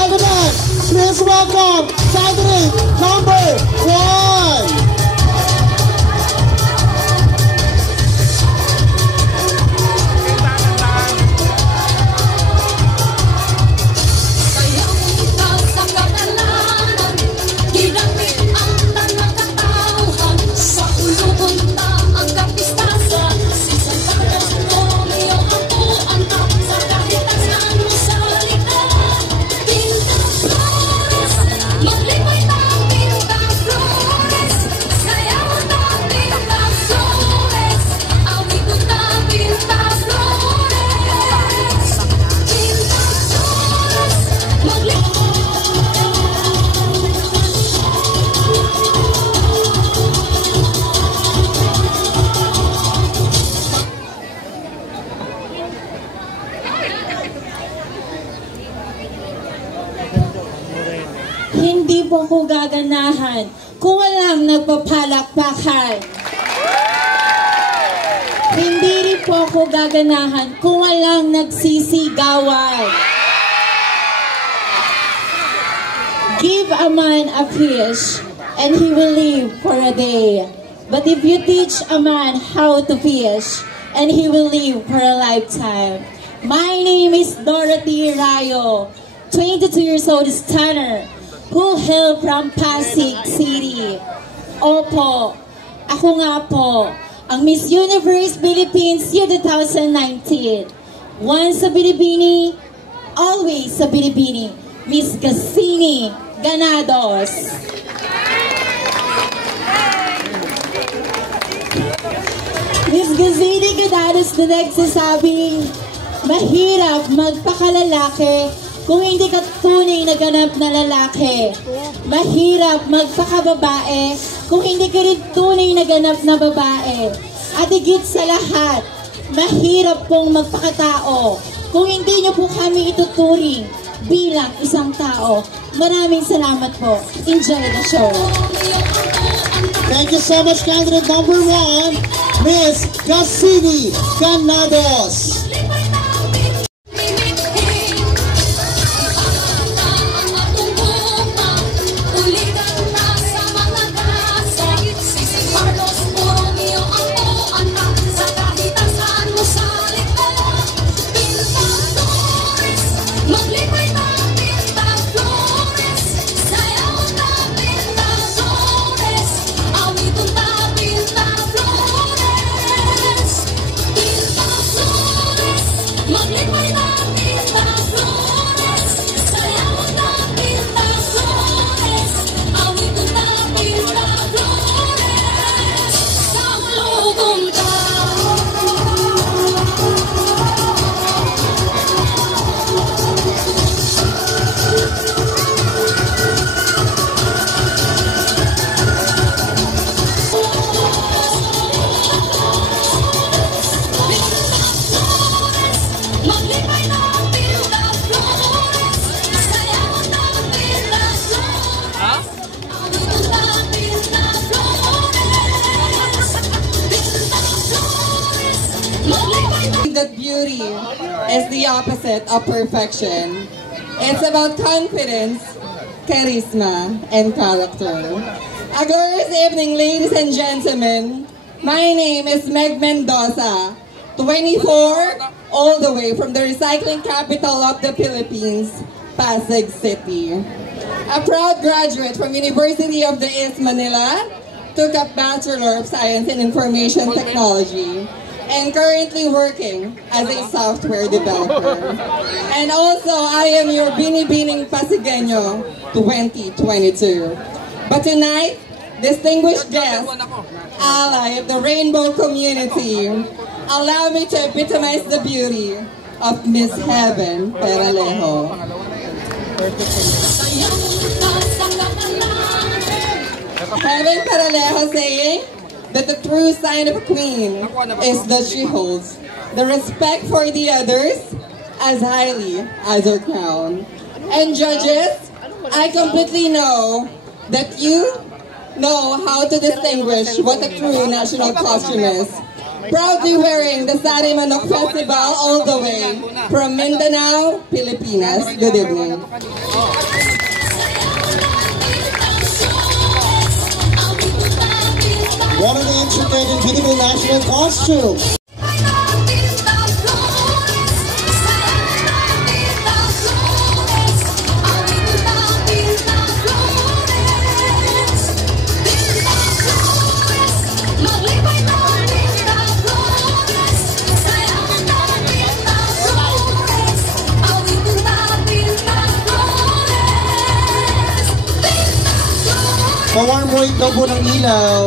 gentlemen, please welcome candidate number 1. Hindi po ko gaganahan kung walang nagpapalakpakan. Hindi rin po ako gaganahan kung walang nagsisigawan. Give a man a fish and he will live for a day. But if you teach a man how to fish, and he will live for a lifetime. My name is Dorothy Rayo, 22 years old stunner, who hail from Pasig City. Opo, ako nga po, ang Miss Universe Philippines Year 2019. Once sa Binibini, always sa Binibini, Miss Cassini Ganados. Miss Cassini Ganados na nagsasabing, mahirap magpakalalaki kung hindi ka tunay na ganap na lalaki. Mahirap magpakababae kung hindi ka rin tunay na ganap na babae. At higit sa lahat, mahirap pong magpakatao kung hindi nyo po kami ituturing bilang isang tao. Maraming salamat po. Enjoy the show. Thank you so much, candidate number 1, Miss Cassini Ganados. That beauty is the opposite of perfection. It's about confidence, charisma, and character. A good evening, ladies and gentlemen. My name is Meg Mendoza, 24, all the way from the recycling capital of the Philippines, Pasig City. A proud graduate from University of the East Manila, took up Bachelor of Science in Information Technology, and currently working as a software developer. And also, I am your Binibining Pasigueño 2022. But tonight, distinguished guest, ally of the rainbow community, allow me to epitomize the beauty of Miss Heaven Peralejo. Heaven Peralejo saying that the true sign of a queen is that she holds the respect for the others as highly as her crown. And judges, I completely know that you know how to distinguish what a true national costume is proudly wearing the Sari Manok Festival all the way from Mindanao, Pilipinas. Good evening. What an intricate and beautiful national costume! Pawarm weight daw po ng ilaw.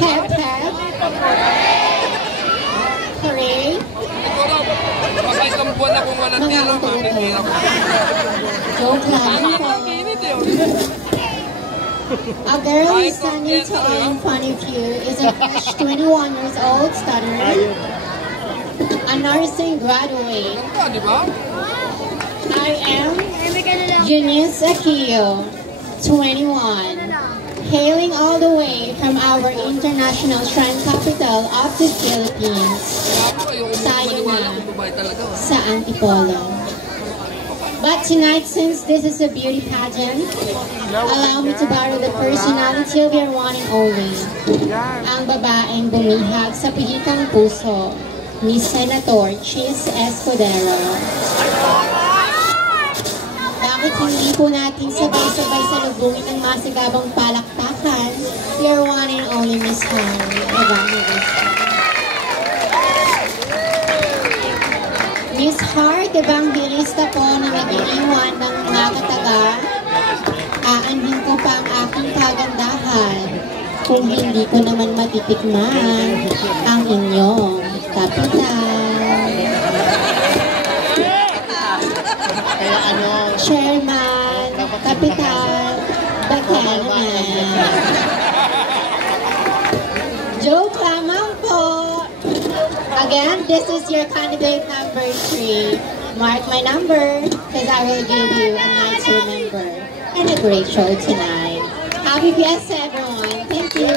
Hep, hep. Hooray. Joke lang po. A girl who's standing tall in front of you is a fresh 21 years old stutterer, a nursing graduate. I am Eunice Aquillo, 21. Hailing all the way from our international shrine capital of the Philippines, tayo na sa Antipolo. But tonight, since this is a beauty pageant, allow me to borrow the personality of your one and only, ang babaeng bumihag sa pihitang puso, Miss Senator Chis Escudero. Bakit hindi po natin sabay-sabay salubungin ang masigabang palakpakan, your one and only Miss Harry Evangelista. Miss Hart Evangelista po na nag-iiwan ng mga kataga, aanhin ko pa ang aking kagandahan kung hindi ko naman matitikman ang inyong kapitan. Chairman, Kapitan, Buchanan. Joke lamang po. Again, this is your candidate number 3. Mark my number, because I will give you a night to remember and a great show tonight. Happy Fiesta, everyone. Thank you.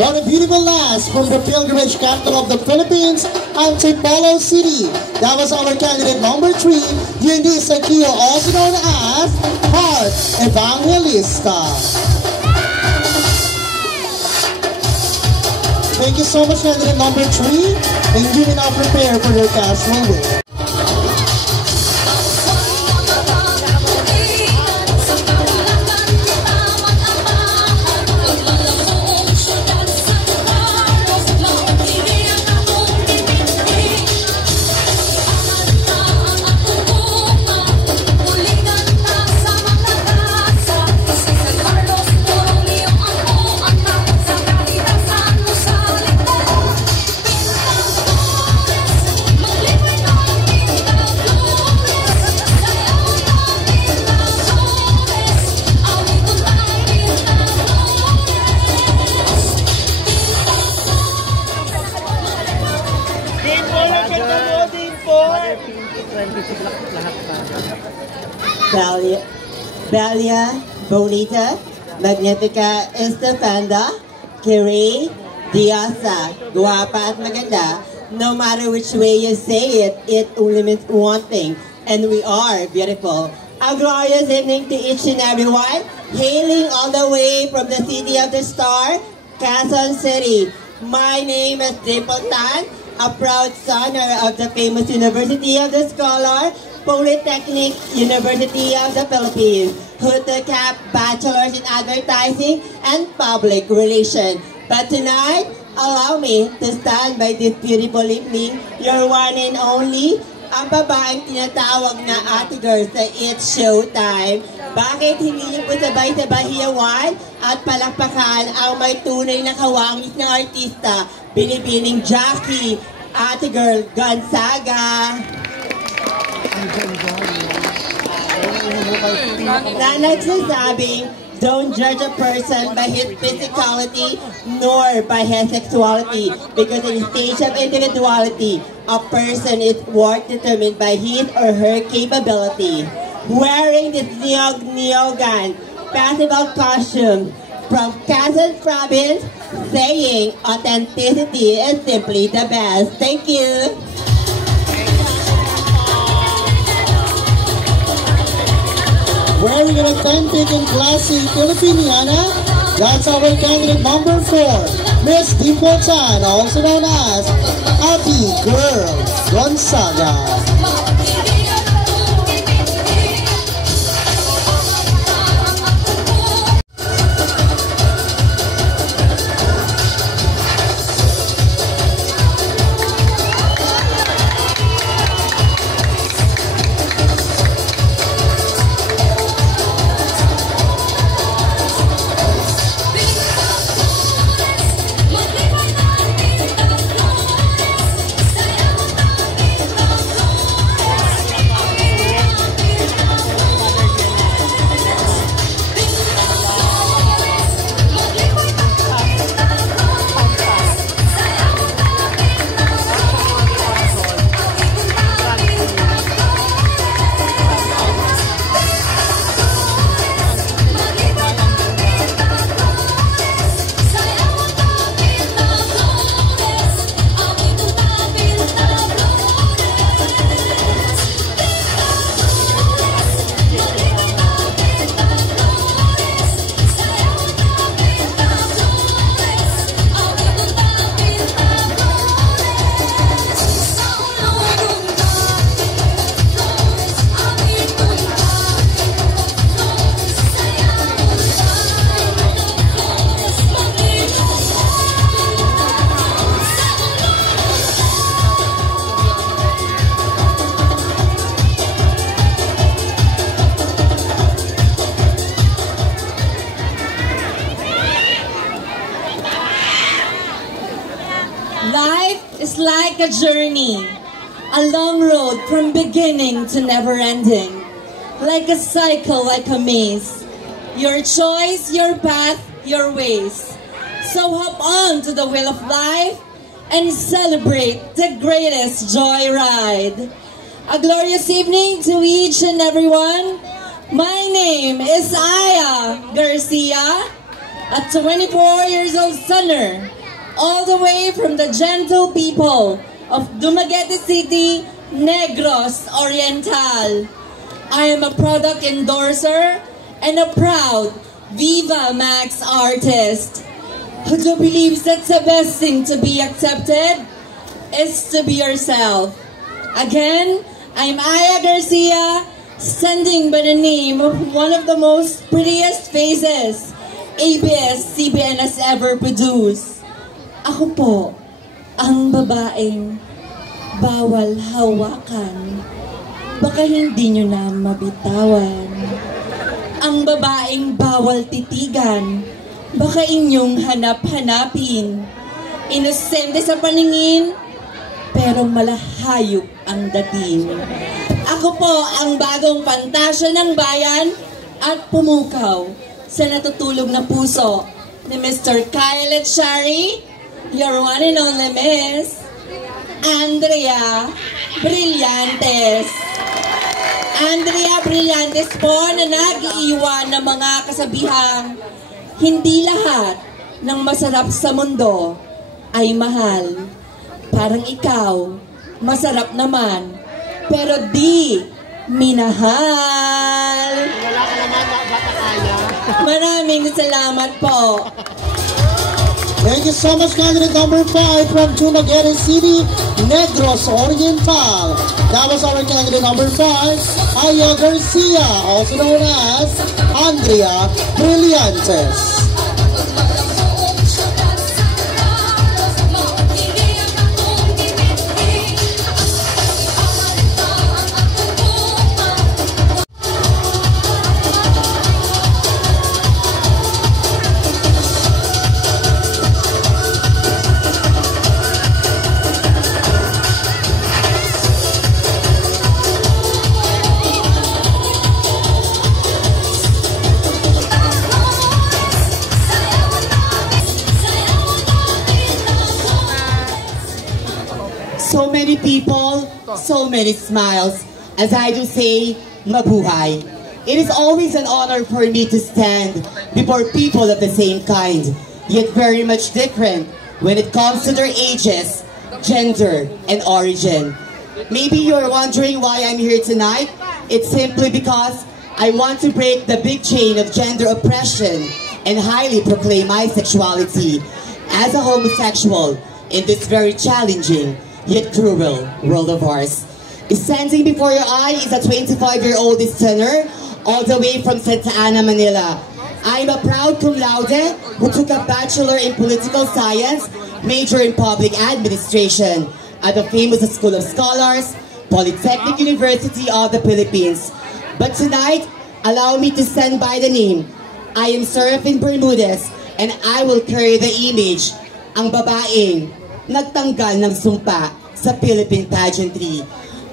What a beautiful last from the pilgrimage capital of the Philippines, Antipolo City. That was our candidate number 3, Eunice Aquillo, also known as Hart Evangelista. Thank you so much, candidate number 3, and you may now prepare for your casual wear. Bella, Bonita, Magnifica, Estefanda, Kiri, Diasa, guapa at maganda. No matter which way you say it, it only means one thing, and we are beautiful. A glorious evening to each and everyone, hailing all the way from the city of the star, Quezon City. My name is Dimple Tan, a proud son of the famous University of the Scholar, Polytechnic University of the Philippines, who took up bachelor's in advertising and public relations. But tonight, allow me to stand by this beautiful evening, your one and only, ang babaeng tinatawag na Ate Girl sa It's Showtime. Bakit hindi niyo po sabay-sabay hiyawan at palakpakan ang may tunay na kawangis ng artista, binibining Jackie, Ate Girl Gonzaga. Na nagsasabing, don't judge a person by his physicality nor by his sexuality, because in the stage of individuality, a person is worth determined by his or her capability. Wearing this Nyogan festival costume from Quezon Province, saying authenticity is simply the best. Thank you. Wearing an authentic and classy Filipiniana, that's our candidate number 4, Miss Dipotan, also known as Ate Girl Gonzaga. Life is like a journey, a long road from beginning to never ending. Like a cycle, like a maze. Your choice, your path, your ways. So hop on to the wheel of life and celebrate the greatest joy ride. A glorious evening to each and everyone. My name is Aya Garcia, a 24 years old stunner, all the way from the gentle people of Dumaguete City, Negros Oriental. I am a product endorser and a proud Viva Max artist who believes that the best thing to be accepted is to be yourself. Again, I'm Aya Garcia, standing by the name of one of the most prettiest faces ABS-CBN has ever produced. Ako po, ang babaeng bawal hawakan, baka hindi nyo na mabitawan. Ang babaeng bawal titigan, baka inyong hanap-hanapin. Inosente sa paningin, pero malahayop ang dating. Ako po ang bagong pantasya ng bayan at pumukaw sa natutulog na puso ni Mr. Kyle Echari, your one and only Miss Andrea Brillantes. Andrea Brillantes po na nag-iiwan ng mga kasabihang hindi lahat ng masarap sa mundo ay mahal. Parang ikaw, masarap naman, pero di minahal. Maraming salamat po. Thank you so much, candidate number 5 from Dumaguete City, Negros Oriental. That was our candidate number 5, Aya Garcia, also known as Andrea Brillantes. so many smiles as I do say, mabuhay. It is always an honor for me to stand before people of the same kind, yet very much different when it comes to their ages, gender, and origin. Maybe you're wondering why I'm here tonight. It's simply because I want to break the big chain of gender oppression and highly proclaim my sexuality as a homosexual in this very challenging yet cruel world of ours. Standing before your eye is a 25-year-old listener all the way from Santa Ana, Manila. I'm a proud cum laude who took a Bachelor in Political Science, major in Public Administration at the famous School of Scholars, Polytechnic University of the Philippines. But tonight, allow me to stand by the name. I am Serafin Bermudez, and I will carry the image, ang babaeng nagtanggal ng sumpa sa Philippine pageantry.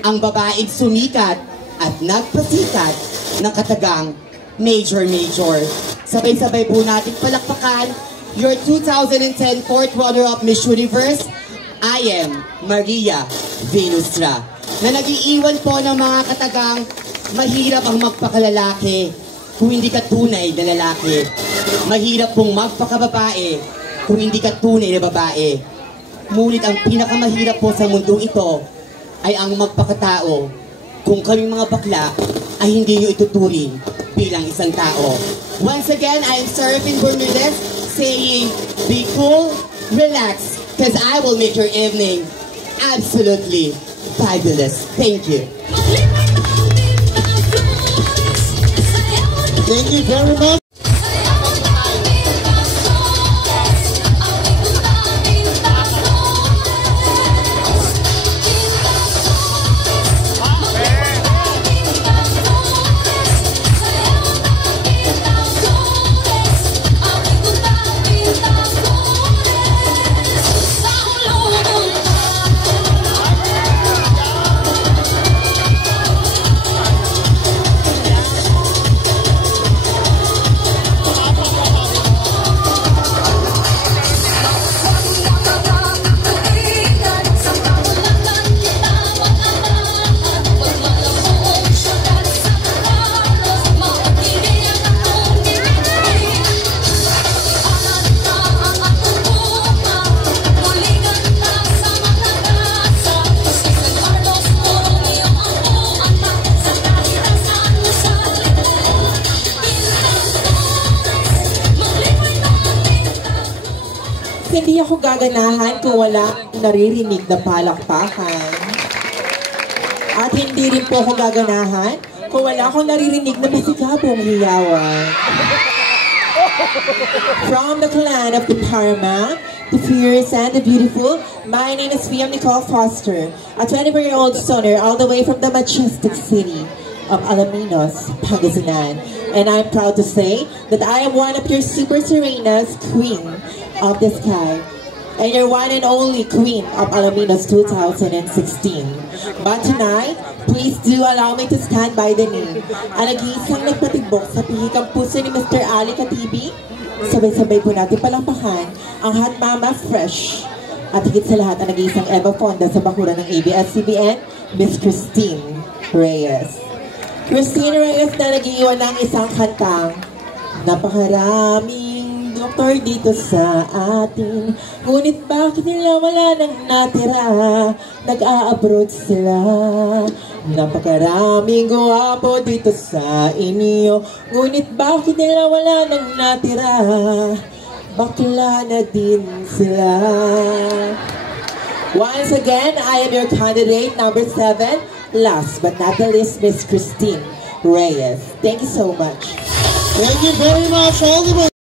Ang babaeng sumikat at nagpasikat ng katagang Major. Sabay-sabay po natin palakpakan your 2010 fourth runner-up Miss Universe, I am Maria Venustra, na nag-iiwan po ng mga katagang mahirap ang magpakalalaki kung hindi ka tunay na lalaki. Mahirap pong magpakababae kung hindi ka tunay na babae. Ngunit ang pinakamahirap po sa mundong ito ay ang magpakatao kung kaming mga bakla ay hindi nyo ituturing bilang isang tao. Once again, I am Serafin Bermudez saying, be cool, relax, because I will make your evening absolutely fabulous. Thank you. Thank you very much. Hindi ako gaganahan kung wala naririnig na palakpakan. At hindi rin po ako gaganahan kung wala akong naririnig na masigabong hiyawan. From the clan of the Parma, the fierce and the beautiful, my name is Fiam Nicole Foster, a 24-year-old stoner all the way from the majestic city of Alaminos, Pangasinan. And I'm proud to say that I am one of your Super Serena's Queen of the Sky, and your one and only Queen of Alaminos 2016. But tonight, please do allow me to stand by the name. Ang nag-iisang nagpatibok sa pihikang puso ni Mr. Ali Katibi. Sabay-sabay po natin palampakan ang Hot Mama Fresh. At higit sa lahat, ang nag-iisang Eva Fonda sa bakuran ng ABS-CBN, Miss Christine Reyes. Christine Reyes na nag-iiwan ng isang kantang, napakaraming doktor dito sa atin, ngunit bakit nila wala nang natira? Nag-a-abroad sila. Napakaraming guwapo dito sa inyo, ngunit bakit nila wala nang natira? Bakla na din sila. Once again, I am your candidate number 7. Last but not the least, Miss Christine Reyes. Thank you so much. Thank you very much, all the way.